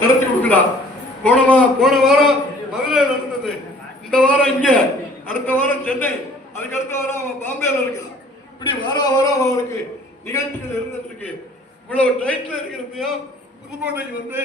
நடத்தி கொடுக்கிறார். போன வாரம் மதுரை நடந்தது, இந்த வாரம் இங்க, அடுத்த வாரம் சென்னை, அதுக்கு அடுத்த வாரம் அவன் பாம்பேல இருக்கான். இப்படி வாரம் அவனுக்கு நிகழ்ச்சிகள் இருந்துட்டு இருக்கு. இவ்வளவு டைட்ல இருக்கிறதையும் புதுக்கோட்டைக்கு வந்து